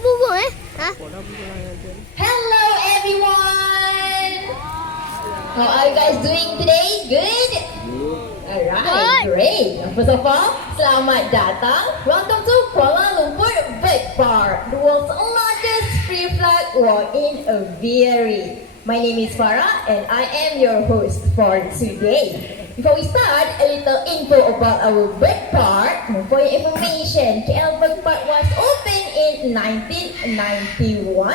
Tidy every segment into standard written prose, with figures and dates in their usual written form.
burung Ha? Hello everyone! How are you guys doing today? Good? Alright, great. First of all, selamat datang. Welcome to Kuala Lumpur Bird Park, the world's largest free flight walk-in aviary. My name is Farah and I am your host for today. Before we start, a little info about our bird park. For your information, KL Bird Park was opened in 1991.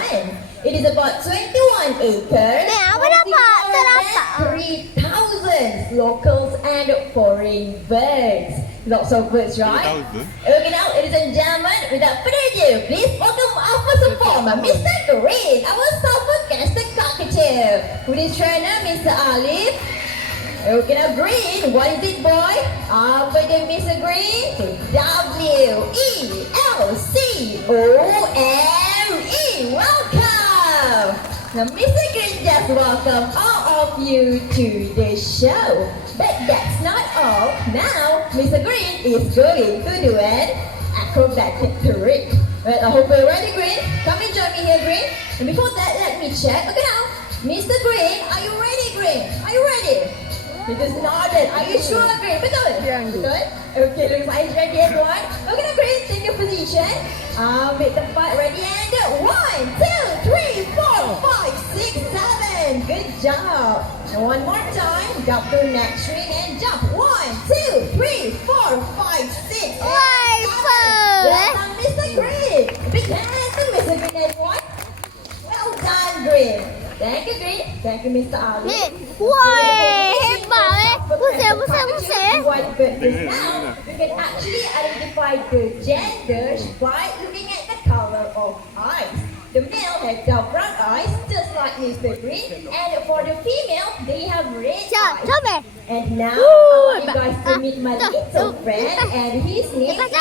It is about 21 acres, hosting more than 3,000 locals and foreign birds. Lots of birds, right? Okay, now, ladies and gentlemen, without further ado, please welcome our first performer, Mr. Green, our self-broadcaster cockatiel. With his trainer, Mr. Alif. Okay, now Green, what is it, boy? After the Mr. Green, WELCOME. Welcome! Now, Mr. Green just welcome all of you to the show. But that's not all. Now, Mr. Green is going to do an acrobatic trick. Well, I hope you're ready, Green. Come and join me here, Green. And before that, let me check. Okay, now, Mr. Green, are you ready, Green? Are you ready? He just nodded. Are you sure, Green? Betul? Good? Okay, looks like he's ready, everyone. Okay, now, Green, take your position. Make the part ready and 1, 2, 3, 4, 5, 6, 7. Good job. And one more time. Jump to the next string and jump. 1, 2, 3, 4, 5, 6. Well done, Mr. Green. Big hand to Mr. Green, everyone. Well done, Green. Thank you, Green. Thank you, Mr. Ali. Woi, hebat Pusing. Now, we can actually identify the genders by looking at the color of eyes. The male has dark brown eyes, just like Mr. Green, and for the female, they have red eyes. And now, I want you guys to meet my little friend, and his name is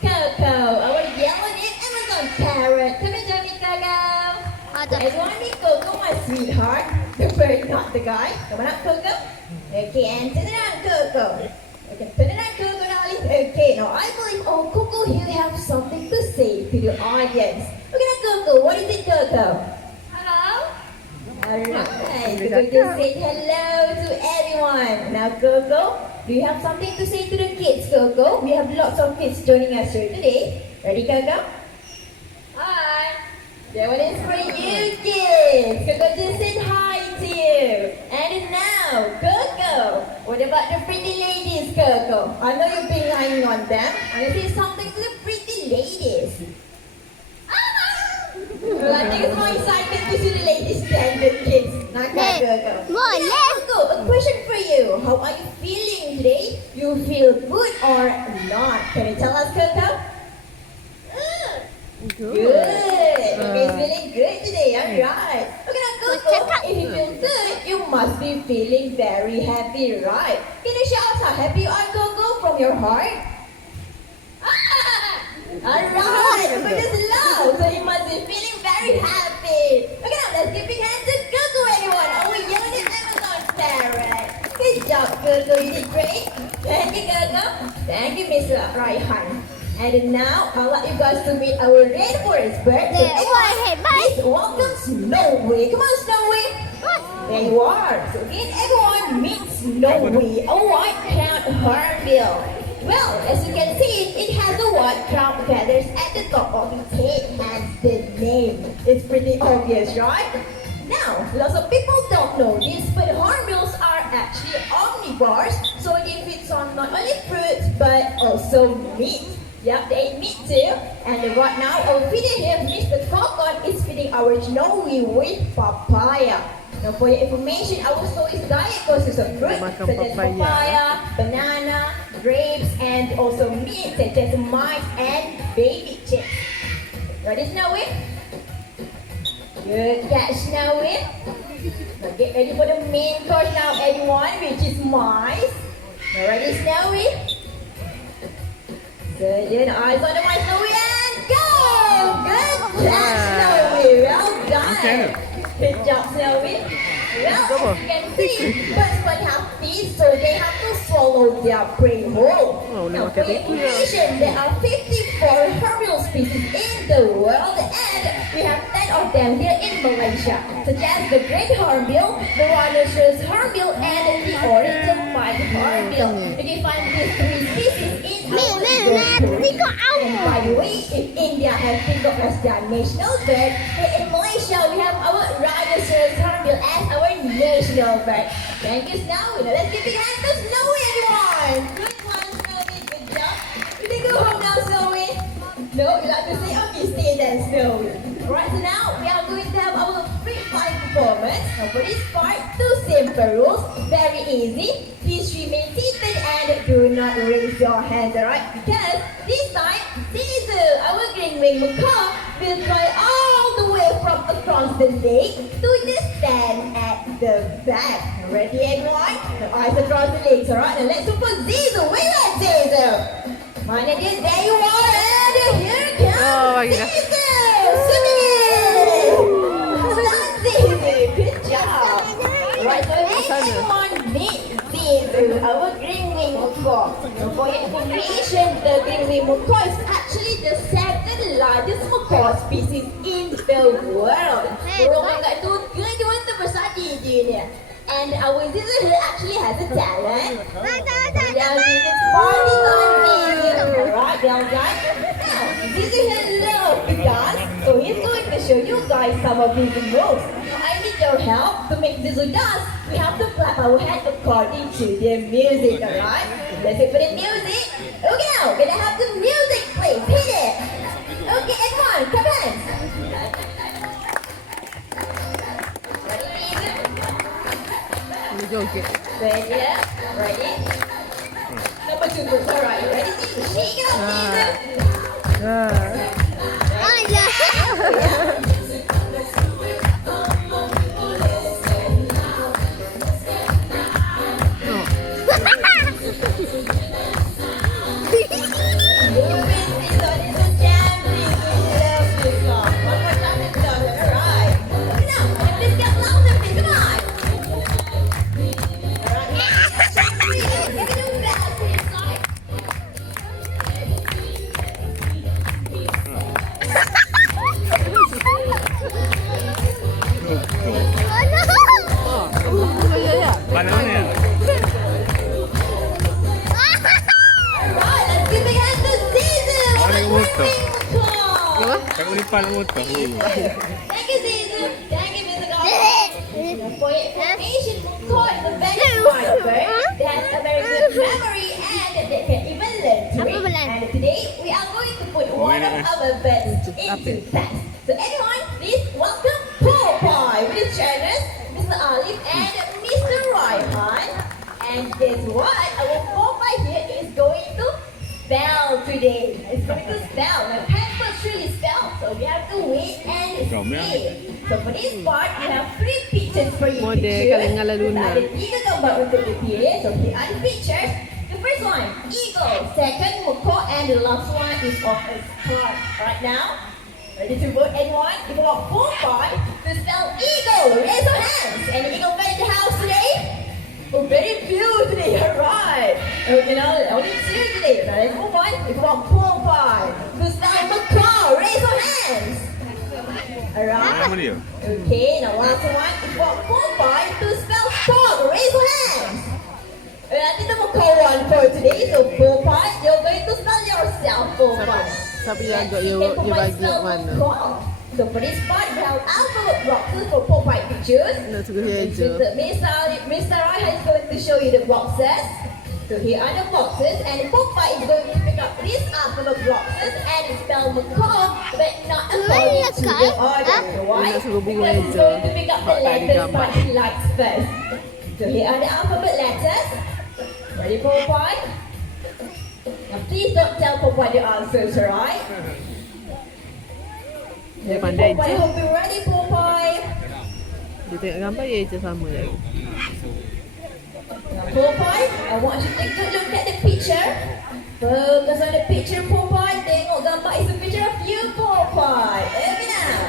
Coco, our yellow-necked Amazon parrot. Come and join me, Coco. Everyone meet Coco, my sweetheart. The bird, not the guy. Come on up, Coco. Okay, and turn around, Coco. Okay, turn around, Coco, darling. Okay, now I believe, Coco, you have something to say to the audience. Okay, now, Coco, what is it, Coco? Hello? Alright, Coco just said hello to everyone. Now, Coco, do you have something to say to the kids, Coco? We have lots of kids joining us here today. Ready, Coco? Hi. That one is for you, kids. Coco just said hi to you. And now, Coco, what about the pretty ladies, Coco? I know you've been hanging on them. I'm going to say something to the pretty ladies. Well, I think it's more exciting to see the ladies than the kids. Not that, Coco. Coco, a question for you. How are you feeling today? You feel good or not? Can you tell us, Coco? Good. Okay, feeling good today. Alright. Okay, now Coco, if you feel good, you must be feeling very happy, right? Can you show us how happy you are, Coco, from your heart? Alright, Coco just loud, so you must be feeling very happy. Okay, now let's give big hands to Coco, everyone. Oh, we're yelling at Amazon parrot. Good job, Coco. You did great. Thank you, Coco. Thank you, Mr. Raihan. And now, I'll let you guys to meet our rainforest bird. So everyone, please welcome Snowy. Come on, Snowy. There you are. So again, everyone meet Snowy, a white-crowned hornbill. Well, as you can see, it has a white-crowned feathers at the top of its head and the name. It's pretty obvious, right? Now, lots of people don't know this, but hornbills are actually omnivores, so they feed on not only fruits, but also meat. Yep, they eat meat too. And right now, our feeder here, Mr. Falcon, is feeding our Snowy with papaya. Now, for your information, our Snowy's diet consists of fruit such as papaya, banana, grapes, and also meat such as mice and baby chicks. Ready, Snowy? Good catch, Snowy. Now, get ready for the main course now, everyone, which is mice. Now, ready, Snowy? Good, eyes on the mice, Snowy, and go! Good catch, Snowy. Well done. Good job, Snowy. Well, as you can see, birds might have teeth, so they have to swallow their prey whole. Now, for information, there are 54 hornbills species in the world, and we have 10 of them here in Malaysia, such as the great hornbill, the rhinoceros hornbill, and the orange-white hornbill. You can find these 3 species in our tengok and by the way, if India has peacock as their national bird, in Malaysia we have our rhinoceros hornbill as our national bird. Thank you, Snowy. Now let's give a hand to Snowy, everyone. Good one, Snowy. Good job. You can go home now, Snowy. No, you like to say, okay, stay there, Snowy. Right, so now we are going to have our free flying performance. Now for this part, 2 simple rules. Very easy. Please remain seated and do not raise your hands, alright? Because this time, DiZoo, our green-winged macaw, will fly all the way from across the lake to just stand at the back. Ready, everyone? Now eyes across the legs, alright? Now let's look for DiZoo. Where is DiZoo? Mana dia? There you are, and here comes DiZoo! DiZoo, good job. Right, so everyone meet DiZoo, our green-winged macaw. Now for your information, the green-winged macaw is actually the 2nd largest macaw species in the world. Orang kat tu kedua terbesar di dunia. And our DiZoo actually has a talent. Down DiZoo's party time DiZoo. Alright, down guys. Now, DiZoo loves to dance, so he's going to show you guys some of his moves. Now, I need your help to make DiZoo dance. We have to clap our hands according to the music, alright? Let's wait for the music. Okay, now, gonna have the music, please. Hit it. Okay, everyone, clap hands. Okay. Ready? Ready? Number 2 group. Alright, you ready? Shake it up, Mana ya? Alright, let's give a hand to DiZoo. Orang motor. Cool. Kat Ulipan motor. Thank you, DiZoo. Thank you, Mr. Gordon. For your information, macaw is a very smart bird that has a very good memory and they can even learn to read. And today, we are going to put one of our birds into test. So everyone, please welcome Popeye with his trainers, Mr. Alif and Mr. Raihan. And guess what? Our Popeye here is going to spell today. It's going to spell. Now, Pamper's really spell, so we have to wait and see. So for this part, we have 3 pictures for you to choose. Kalengala Luna. Ada 3 gambar untuk dipilih. So here are the pictures. The first one, eagle. Second, macaw. And the last one is of a star. Right now, ready to vote, anyone? If you want Popeye to spell eagle, raise your hands. Any eagle fan in the house today? Oh, very few today, alright. Okay, now only 2 today. Now let's move on. If you want Popeye to spell macaw, raise your hands. Alright. Nama dia? Okay, now last one. If you want Popeye to spell frog, raise your hands. Nanti the macaw one for today. So Popeye, you're going to spell yourself, Popeye. Siapa yang agak dia bagi kat mana? So for this part, we have alphabet boxes for Popeye to choose. Nak suruh dia je. Mr. Raihan is going to show you the boxes. So here are the boxes, and Popeye is going to pick up these alphabet boxes and spell macaw, but not according to the order. Why? Nak suruh bunga Because he's je. going to pick up the letters that he likes first. So here are the alphabet letters. Ready, Popeye? Now please don't tell Popeye the answers, alright? Dia pandai Popeye, je. hope you're ready, Popeye. Dia tengok gambar dia je sama lagi. Now, Popeye, I want you to take a good look at the picture. Focus on the picture, Popeye. Tengok gambar is a picture of you, Popeye. Okay now.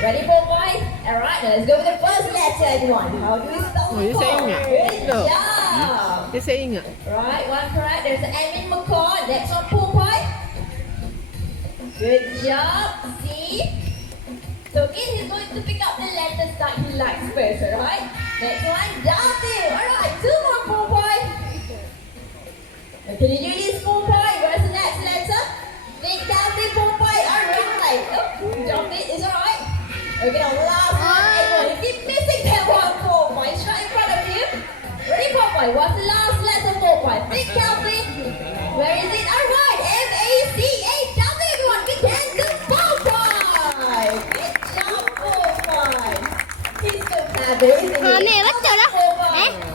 Ready, Popeye? Alright, now let's go with the first letter, everyone. How do we spell Oh, you say macaw? ingat? Good No. job. Dia saya ingat. Right, one correct. There's an M in macaw. Next one, Popeye. Good job. See? So again, he's going to pick up the letters that he likes first, alright? Next one, W. Alright, 2 more, Popeye. Can you do this, Popeye? What's the next letter? Think carefully, Popeye. Alright. Oh, jump it. It's alright. Okay, now last one. Everyone, you keep missing that one, Popeye. It's right in front of you. Ready, Popeye? What's the last letter, Popeye? Think carefully. Where is it? Alright. M-A-C-A-W. Everyone, big hands to Popeye. Good job, Popeye. He's so clever, isn't he? Ni betul lah.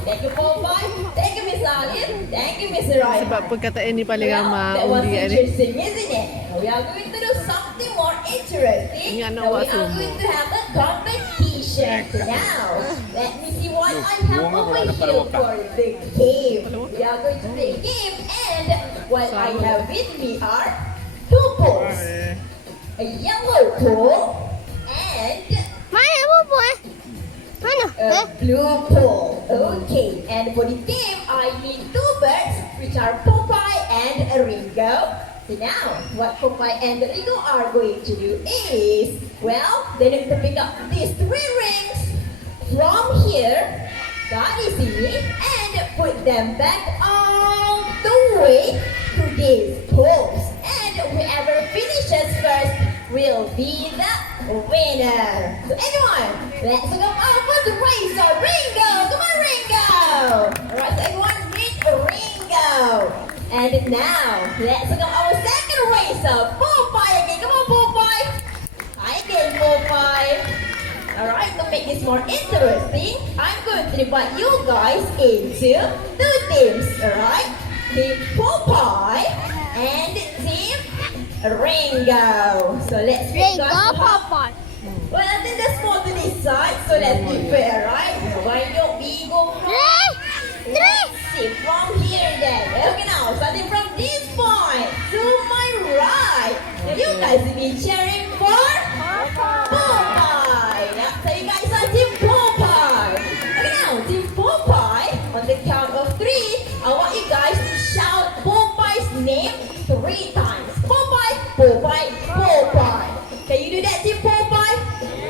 Thank you, Popeye. Thank you, Miss Alif. Thank you, Mr. Ryan. Sebab perkataan ni paling ramai That was undi kat ni. interesting, isn't it? We are going to do something more interesting. Ini anak Now buat we are semua. going to have a competition now. Let me see what I have bunga over pula dapat here wakaf. for the game. We are going to play a game, and what I have with me are 2 poles, a yellow pole, and Mana bubu Mana? a blue pole. Okay, and for the game, I need 2 birds, which are Popeye and Ringo. So now, what Popeye and Ringo are going to do is, well, they need to pick up these 3 rings from here, that is it, and put them back all the way to these poles. And whoever finishes first will be the winner. So everyone, let's go over to racer Ringo. Come on, Ringo. Alright, so everyone meet Ringo. And now, let's go our second racer, Popeye again. Come on, Popeye. Hi again, Popeye. Alright, to make this more interesting, I'm going to divide you guys into 2 teams. Alright, Team Popeye and Team Ringo. So let's pick Ringo guys. Popeye. Well, I think that's more to this side, so let's be fair, right? Why don't we go from from here then? Okay, now starting from this point to my right. Now you guys will be cheering for Popeye. Now, so you guys are Team Popeye. Okay, now Team Popeye. On the count of 3, I want you guys to shout Popeye's name 3 times. Popeye, Popeye, Popeye. Can you do that, Team Popeye?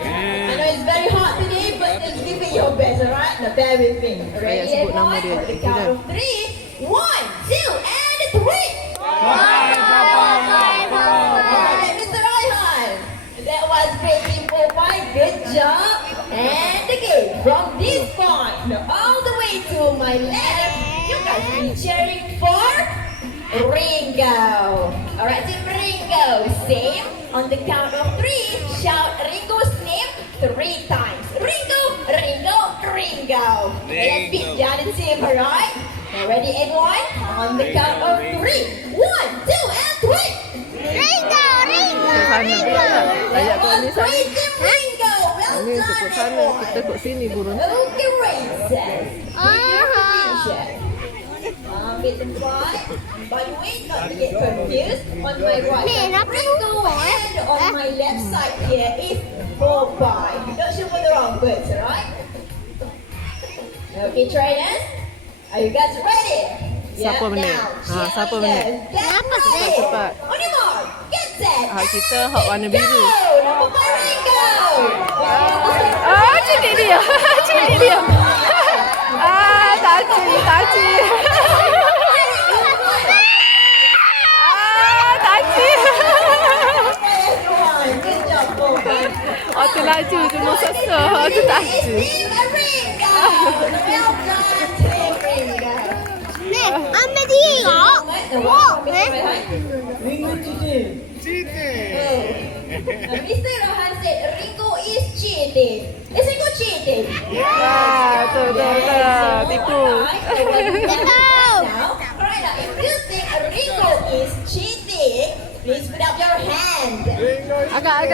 I know it's very hot today, but just give it your best, alright? Now bear with me. Ready, sebut nama everyone? dia. On the count of 3. 1, 2, and 3. Alright, Mr. Raihan. That was great, Team Popeye. Good job. And again, from this point, now all the way to my left, you guys will be cheering for Ringo. Alright, Team Ringo. Same. On the count of 3, shout Ringo's name 3 times. Ringo, Ringo, Ringo. Okay, let's beat the other team, alright? Now ready, everyone? On the count of 3. 1, 2, and 3. Ringo, Ringo, Sana Ringo. pula tak? Ayat kau ni sana. Great, Team Ringo. Well Ni done, ikut sana, kita everyone. ikut sini burung. Okay, races. Bit and five. By the way, not to get confused, on my right Ni, is kenapa Ringo lupa, and on my left side here is Popeye. Don't shoot for the wrong birds, alright? Okay, trainers, are you guys ready? Siapa menang? now, Siapa cheerleaders, menang? get Kenapa ready. sih? Cepat. On your mark, get set, Kita hak warna go! biru. Number 5, Ringo! Curi dia. Curi dia. Taci. Taci. Everyone, good job, Popeye. Tu laju tu mau sesah. Tu taci. Team Ringo! Well done, Team Ringo. Ni, ambil dia. Ringo Mr. Rohan said Ringo is cheating. Is Ringo cheating? Betul. Tipu. Alright, now if you think Ringo is cheating, please put up your hand. Agak.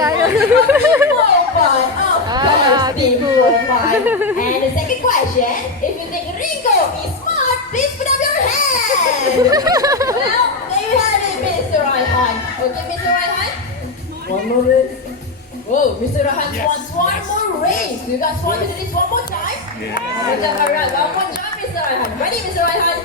Popeye, of course, Team tipu. Popeye. And the second question, if you think Ringo is smart, please put up your hand. Well, there you have it, Mr. Raihan. Okay, Mr. Raihan? One more race. Whoa, Mr. Raihan wants one more race. You guys want to do this one more time? Good job, alright. One more time, Mr. Raihan. Ready, Mr. Raihan?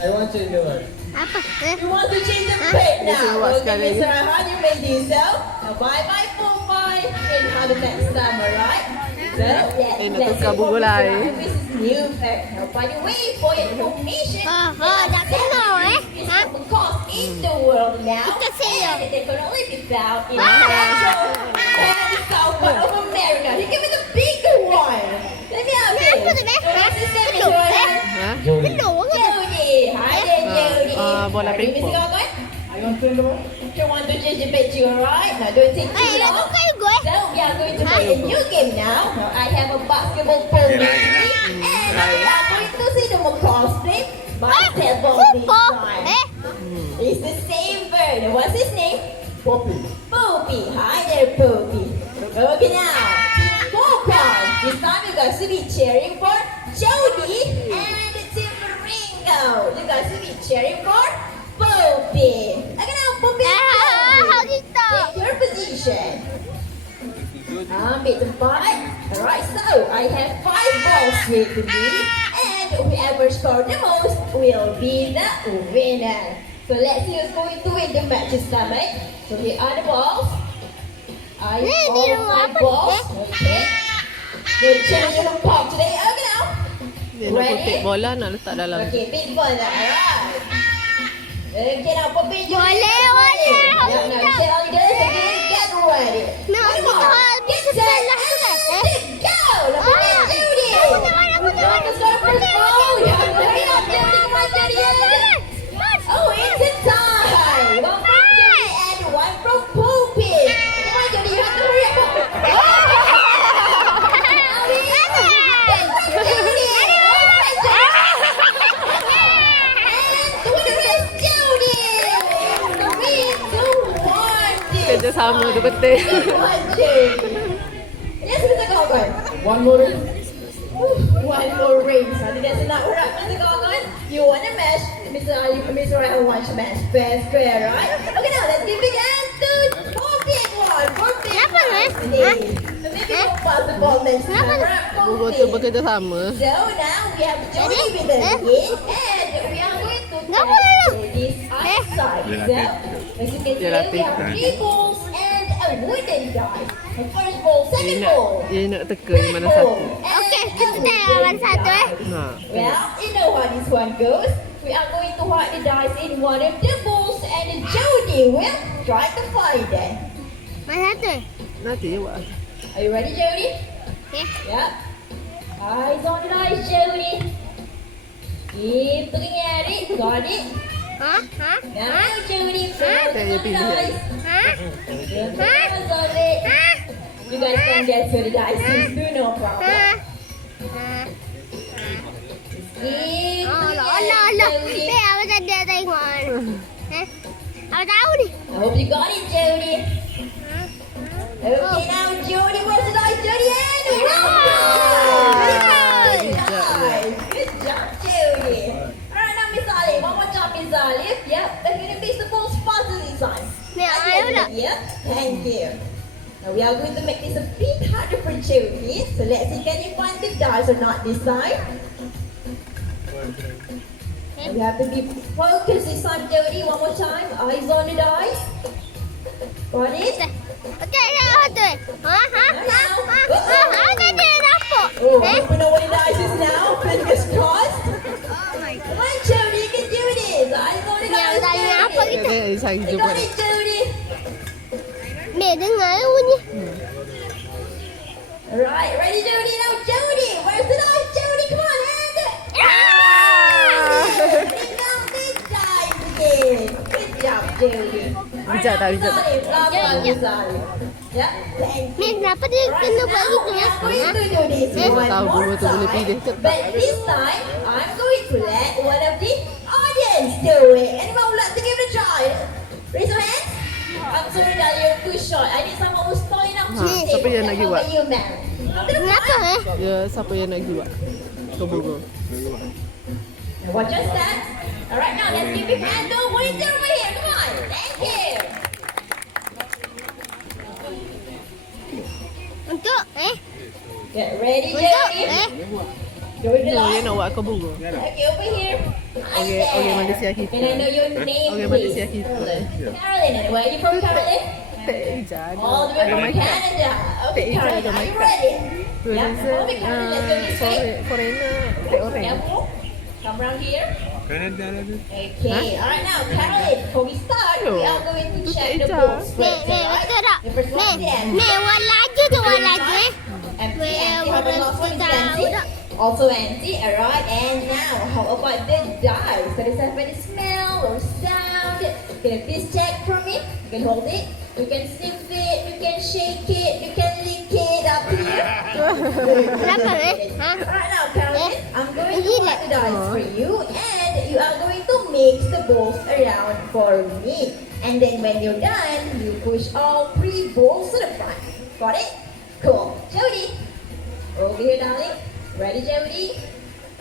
I want to do it. Apa? You want to change the plate This is now? what's Okay, coming. Mr. Arhan, you may do so. Now, bye-bye, 4-5. And have the next time, alright? So, Eh, nak let's tukar buku lain. This is new fact. Now, by the way, for your information, Dah kenal is of the cost in the world now, Kita siap. and they can only be found in Central and South part of America. He gave me the bigger one. Let me have this. Apa tu, Beh? What's his name, Hello, Mr. Beh. Arhan? Ha? Kenal ke? Jody. Hi there, Jody. bola Ready, ping Mr. pong. Gagai? You want to change the picture, alright? Now, don't take too Dah long. tukar juga So we are going to play a new game now. Now I have a basketball pole with me, and we are going to see the lacrosse play basketball this Football. time. It's the same bird. What's his name? Poppy. Poppy. Hi there, Poppy. Okay now, Team 4 this time you guys will be cheering for Jody and Team Ringo. You guys will be cheering for Poppy. Okay now, Poppy. Hak kita. Take your position. Ambil tempat. Alright, so I have 5 balls with me, and whoever scored the most will be the winner. So let's see who's going to win the match this time, eh? So here are the balls. I Ni, have ni all rumah 5 apa balls. ni? Okay. We'll change the pop today. Okay now. Dia nak kutip bola nak letak dalam. Okay, big ball now. Alright. Okay now, Poppy. Boleh, boleh. Now, tell me this again. Get ready. Nak One kita more. habis Get set. sebelah tu kan? Go! Let's go, Judy! Aku tengok, aku tengok. Let's go first ball. Hurry up, Judy. Come on, Judy. Oh, it's a tie. One from Judy and one from Poppy. Come on, Judy. You have to hurry up. Kerjasama tu betul. Yes, Mr. Gogon. One more ring. One more ring. So that's enough. Alright, Mr. Gogon. You want a match? Mr. Ryan wants a match. Fair square, right? Okay, now let's give it a to four big one. Four big Kenapa, one. eh? So maybe we'll pass the ball next time. Alright, four Buku tu big. bekerjasama. So now we have Jody with us again, and we are going to Kenapa, play Lulu? this outside. So as you can see, Dilatih. we have 3 balls and a wooden die. The first ball, Dia second nak, ball. dia nak teka yang mana satu. Okey, kita tengok mana satu eh. Ha. Well, you know how this one goes. We are going to hide the dice in one of the balls, and Jody will try to find it. Mana satu? Nanti awak. Are you ready, Jody? Okey. Yep. Eyes on the dice, Jody. Keep looking at it. Got it. Ha? Ha? Now, Jody, Huh? focus on Saya the pilih. dice. Ha? Focus on it. Ha? You guys can guess where the dice is. Do no problem. Ha? Keep Oh, looking Allah, at it, Allah. Jody. Ni apa tadi ada tengok? Eh? Apa tahu ni? I hope you got it, Jody. Okay, now Jody, where's the dice, Jody? And Bijak good dia. nice. Good job, Jody. Alright, now Miss Alif. One more time, Miss Alif. Yep, that's gonna be the ball faster this time. Ni Are you ayah pula. ready? Yep, thank you. Now we are going to make this a bit harder for Jody. So let's see, can you find the dice or not this time? And you have to be focused this time, Jody. One more time. Eyes on the dice. Got it? Okey, apa tu? Ha? Ha? Ha? Ha? Ha? Apa tadi nampak? Oh, Eh? we know what the dice is now. Fingers crossed. Oh my god. Come on, Jody, you can do this. Eyes on the Ni apa dice, tadi apa Jody. kita? Dia cari You jumpa got dia. it, Jody. Ni dengar bunyi. Alright, ready, Jody? Now, Jody, where's the dice, Jody? Come on, and... Bring down the dice again. Good job, Jody. Bijak tak, bijak tak? Yeah, thank you. Ni kenapa dia kena buat gitu ya? I'm going to do this Dia one tahu more dulu tu boleh pilih time. cepat. But this time, I'm going to let one of the audience do it. Anyone would like to give it a try? Raise your hand. I'm sorry, darling, you're too short. I need someone who's tall enough to Ha, sit. siapa yang nak How buat? about you, ma'am? Kenapa eh? Ya, siapa yang nak buat? Kau burung. Now watch your step. Alright, now let's give him hand over. What is it over here? Come on. Thank you. Untuk Get ready, untuk Jody. Join the No, dia line. nak buat ke burung. Okay, over here. Hi Okay, there. okay, Malaysia kita. Can I know your name, Okay, please? Malaysia kita. Caroline, and where are you from, Caroline? Tak jaga. All the way from Jamaica. Canada. Okay, Jamaica, Caroline, are you Jamaica. ready? Tourism, Yeah, okay, Caroline, let's go this way. foreigner, tak orang. Careful. Come around here. Canada lah tu. Okay, alright now, Caroline, before we start, we are going to check the Ija. books Ni, first, ni, alright? betul tak? The first one is Nancy. Ni, warna laju tu warna laju eh. Empty, empty. How about the last one is Tahu Nancy? tak? Also empty, alright? And now, how about the dice? So does it have any smell or sound? Can you please check for me? You can hold it, you can sniff it, you can shake it, you can lick it up here. Kenapa eh? Ha? Alright now, Caroline, I'm going to Gila. hold the dice for you, and you are going to mix the balls around for me. And then when you're done, you push all 3 balls to the front. Got it? Cool. Jody, over here, darling. Ready, Jody?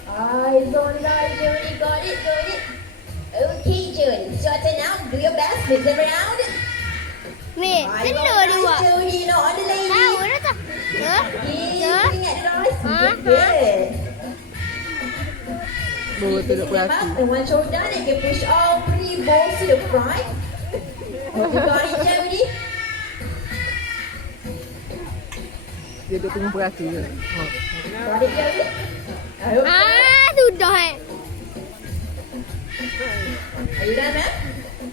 Eyes on the dice, Jody. Got it? Got it? Okay, Jody. It's your turn now. Do your best. Mix it around. Ni, Eyes telur on the dia dice, buat. Jody. Not on the lady. Tahu dah tak? Ha? Keep Ha? looking at the dice. Huh? Good, good. Burung tu duduk berhati. And once you're done, you can push all 3 balls to the front. You got it, Jody? Dia duduk tengah berhati je. Got it, Jody? I hope so. Ah, sudah eh. Are you done, ma'am?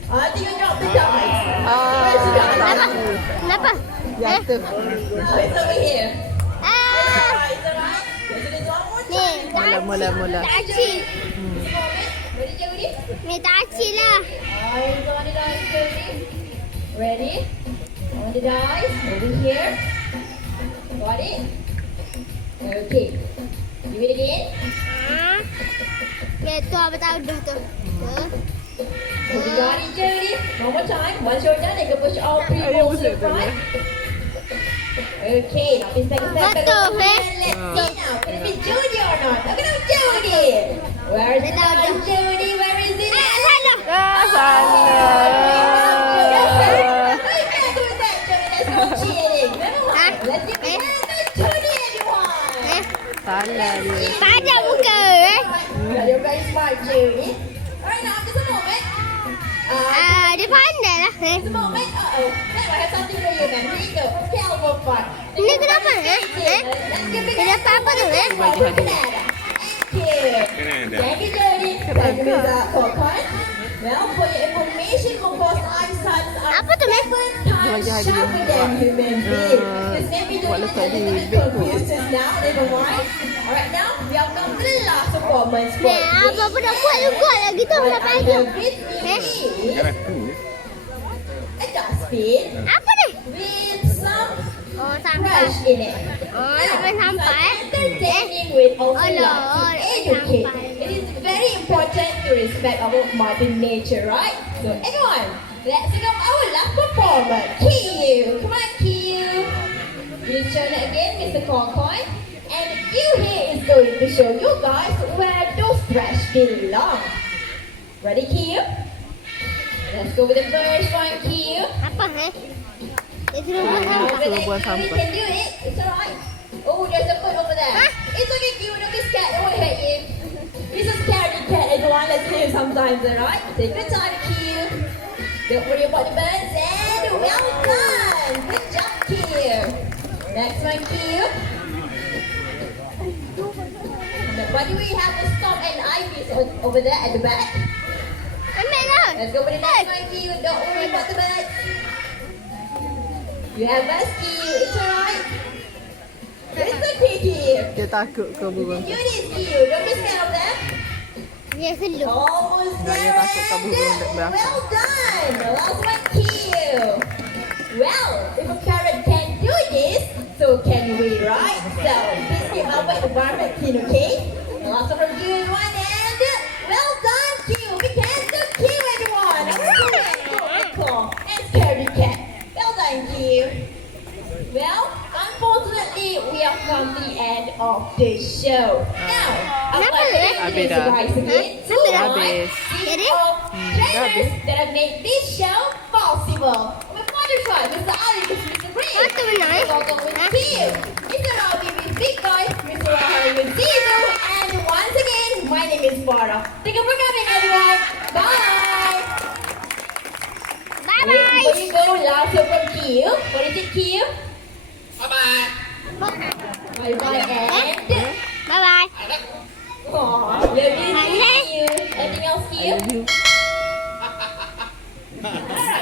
I think you dropped the dice. Where's the dice? Kenapa? Kenapa? Yang Eh? tu. No, it's over here. Ah, Alright, it's alright. Let's do this one more ni, time. Mula. tak acik. Just a moment. Ready, Jody? Ni tak acik lah. Eyes on the dice, Jody. Ready? On the dice. Over here. Got it? Okay. Do it again. Ah. Ni tu apa tahu dah tu. Ha? You got it, Jody. One more time. Once you're done, you can push all 3 Ayuh, balls to the betul, front. Okay, now please take a step back. Betul, over eh? and let's see now. Can it be Jody or not? Look at Jody. Where's the Betul, dice, betul. Jody? Where is it? Ah, salah. Ah, salah. Let's go cheating. Never mind. Huh? Let's give a hand to Jody, everyone. Eh? Salah dia. Tak ada muka eh. Well, you're very smart, Jody. Alright, now just a moment. Ah, dia pandai lah. Eh? Just a moment. Uh-oh. Now I have something for you, man. Here you go. Elbow part. Ini kenapa eh? Eh? Let's give it Dia dapat apa tu eh? Bagi hadiah. Thank you. Canada. Thank you, Jody. Thank you, Mr. Kokon. Well, for your information, because eyesight are Apa tu, Mek? 7 times sharper than human beings. This may be doing buat a letak di little bit beg tu. confused just now, never mind. Alright, now we are come to the last performance for Ni, apa-apa dah buat juga lah gitu What dapat I aja. have with me Eh? is Jalan tu. a dustbin Apa ni? with some Oh, sampai. trash in it. Oh, sampai sampai. Entertaining with also Alah, like to educate. sampai. It is very important to respect our Mother Nature, right? So everyone, let's welcome our last performer, Kiyu. Come on, Kiyu. You turn it again, Mr. Corcoy. And Kiyu here is going to show you guys where those trash belong. Ready, Kiyu? Let's go with the first one, Kiyu. Apa eh? Dia suruh buat sampah. Suruh buang You sampah. can do it. It's alright. Oh, there's a foot over there. Huh? It's okay, Q. Don't be scared. It won't hurt you. He's a scaredy cat, everyone. Let's see him sometimes, alright? Take your time, Q. Don't worry about the birds. And well done. Good job, Q. Next one, Q. By the way, you have the stump and ivies over there at the back. Ambil lah. Let's go with the next one, Q. Don't worry about the birds. You have us, Q. It's alright. It's okay, Q. Dia takut ke burung tu. You need Q. Don't be scared of them. Dia seluk. Almost Nah, there. dia takut kabur and belakang. well done. The last one, Q. Well, if a parrot can do this, so can we, right? So, please keep our environment clean, okay? The last one from Q is one, and well done, Q. We can do Q, everyone. Cool. And scaredy cat. Well done, Q. Well, unfortunately, we have come to the end of the show. Now, I'd like to Habis introduce you dah. guys again to Habis. team Jadi? of dah trainers habis. that have made this show possible. With Mother Tribe, Mr. Ali, Mr. Green. Oh, tu benar, eh? Welcome with Huh? Steve. Mr. Ravi with Big Boy, Mr. Rahari with Dizo, and Oh, love you too. Anything else to you? I love you.